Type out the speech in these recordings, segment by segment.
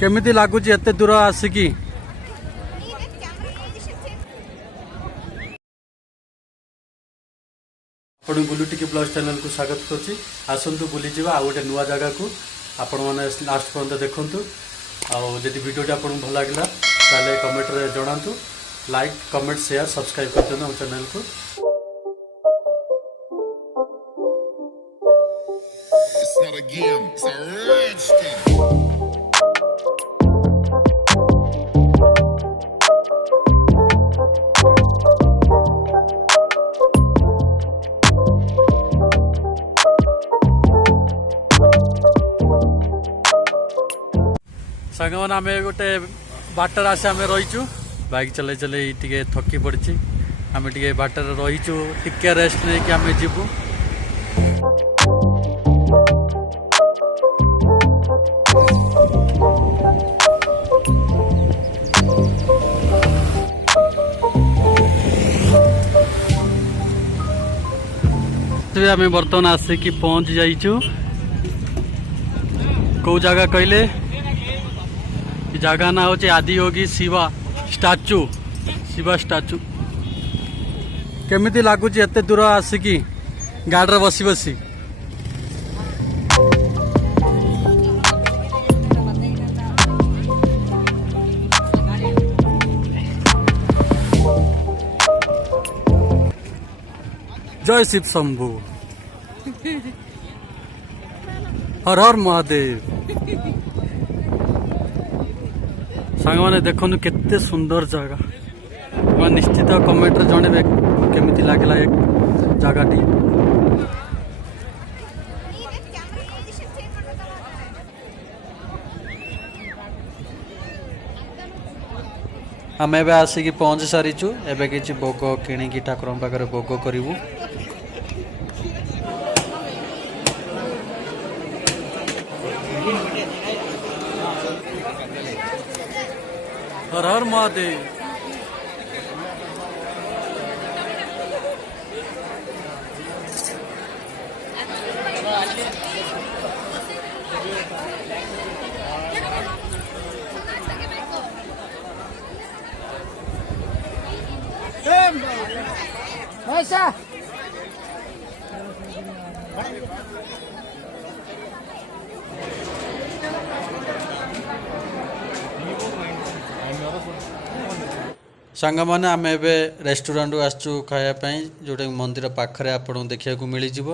केमिति लागुची एते दूर आसिकी आपण बुलुटिकी ब्लॉग चैनल को स्वागत करछि। आसंतु बुली जिवा आ गोटे नुआ जगह को आपण माने लास्ट पर्यंत देखंतु। आ जदि वीडियोटी आपन भल लागला ताले कमेंट रे जणांतु। लाइक कमेंट शेयर सब्सक्राइब करते हम चैनल को। It's not a game, it's a rich thing. सांगमान आम गोटे बाटर आसे आम रहीचु बाइक चले चले टे थकी पड़ी आम टे बाटर रहीचु टिके रेस्ट नहीं कि आम जीवु। आम बर्तमान आसिक पहुंच जाइचु कौ जगह कहले जगह ना हूँ आदियोगी शिवा स्टाचू केमिति लागुची एते दूर आसिकी गाड़ी बसी बसी। जय शिव शंभु हर हर महादेव। सांग मैंने देखु केते सुंदर जगह मैं निश्चित कमेंट जनइबे केमिति लागला एक जगहटी। आम एबे आसिक पहुंच सारीचु एबे किछि भोग किणिकी ठाकुर पाखे भोग करूँ। हर हर महादेव। सांग मैंने आम एवं रेस्टोरेंट आसचु खायापाई जोटा मंदिर पाखरे आपन देखा मिल जाव।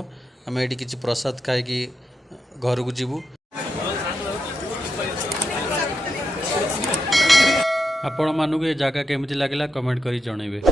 आम ये किसी प्रसाद खाई घर को जीवु। आपण मानू ये जगह केमिति लागला कमेंट करी जणाइबे।